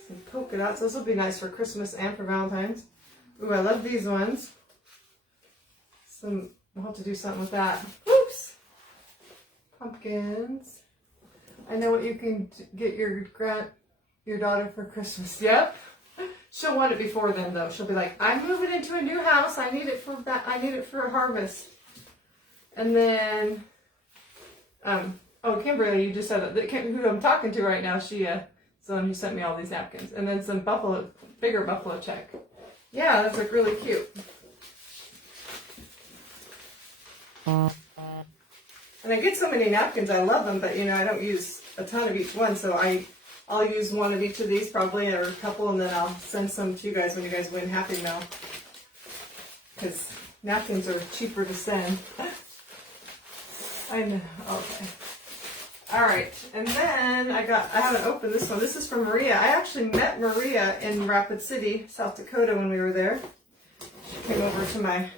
Some polka dots. Those will be nice for Christmas and for Valentine's. Ooh, I love these ones. We'll have to do something with that. Oops! Pumpkins. I know what you can get your daughter for Christmas. Yep. She'll want it before then, though. She'll be like, I'm moving into a new house. I need it for that. I need it for a harvest. And then, oh, Kimberly, you just said who I'm talking to right now. She, so who sent me all these napkins, and then some bigger buffalo check. Yeah, that's like really cute. And I get so many napkins. I love them, but I don't use a ton of each one, so I'll use one of each of these probably, or a couple, and then I'll send some to you guys when you guys win Happy Mail. Because napkins are cheaper to send. I know. Okay. Alright. And then I haven't opened this one. This is from Maria. I actually met Maria in Rapid City, South Dakota when we were there. She came over to my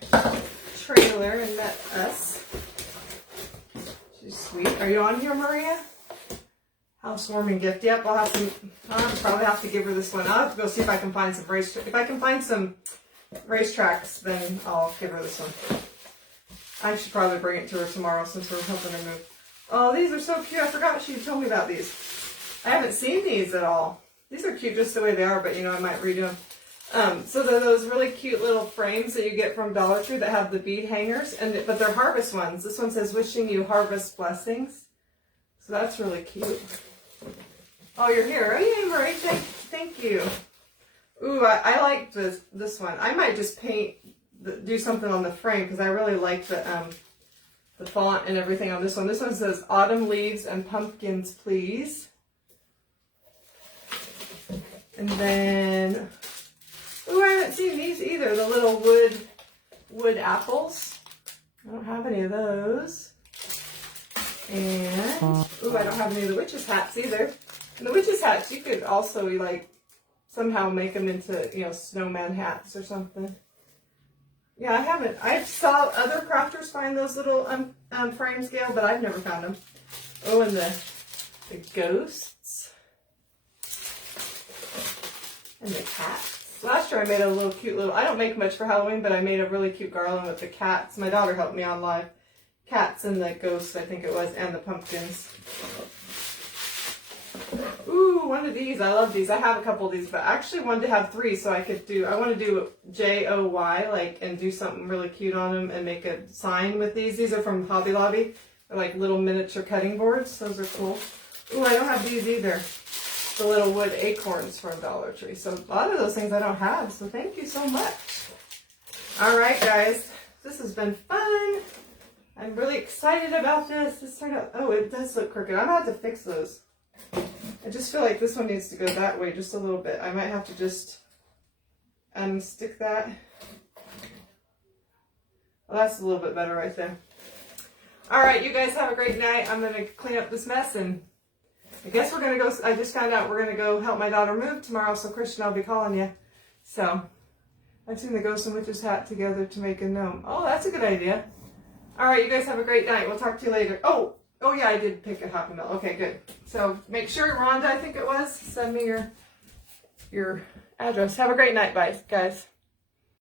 trailer and met us. She's sweet. Are you on here, Maria? Housewarming gift. Yep, I'll probably have to give her this one. I'll have to go see if I can find some if I can find some racetracks, then I'll give her this one. I should probably bring it to her tomorrow since we're helping her move. Oh, these are so cute. I forgot she told me about these. I haven't seen these at all. These are cute just the way they are, but you know, I might redo them. So they're those really cute little frames that you get from Dollar Tree that have the bead hangers, but they're harvest ones. This one says, wishing you harvest blessings. So that's really cute. Oh, you're here. Oh, yay, Marie. Thank you. Ooh, I like this one. I might just do something on the frame because I really like the font and everything on this one. This one says, autumn leaves and pumpkins, please. And then, ooh, I haven't seen these either. The little wood apples. I don't have any of those. And, ooh, I don't have any of the witches' hats either. And the witches' hats, you could also, like, somehow make them into, you know, snowman hats or something. Yeah, I haven't. I've saw other crafters find those little frames, Gail, but I've never found them. Oh, and the ghosts. And the cats. Last year I made a little cute little, I don't make much for Halloween, but I made a really cute garland with the cats. My daughter helped me on live. Cats and the ghosts, I think it was, and the pumpkins. Ooh, one of these. I love these. I have a couple of these, but I actually wanted to have 3 so I could do, I want to do JOY, like, and do something really cute on them and make a sign with these. These are from Hobby Lobby. They're like little miniature cutting boards. Those are cool. Ooh, I don't have these either. The little wood acorns from Dollar Tree. So a lot of those things I don't have, so thank you so much. All right, guys. This has been fun. I'm really excited about this. This turned out, oh, it does look crooked. I'm going to have to fix those. I just feel like this one needs to go that way just a little bit. I might have to just unstick that. Well, that's a little bit better right there. All right, you guys have a great night. I'm going to clean up this mess, and I guess we're going to go, I just found out we're going to go help my daughter move tomorrow, so Christian, I'll be calling you. So, I've seen the Ghost and Witch's hat together to make a gnome. Oh, that's a good idea. All right, you guys have a great night. We'll talk to you later. Oh yeah, I did pick a Happy Meal. Okay, good. So make sure, Rhonda, I think it was, send me your address. Have a great night, bye, guys.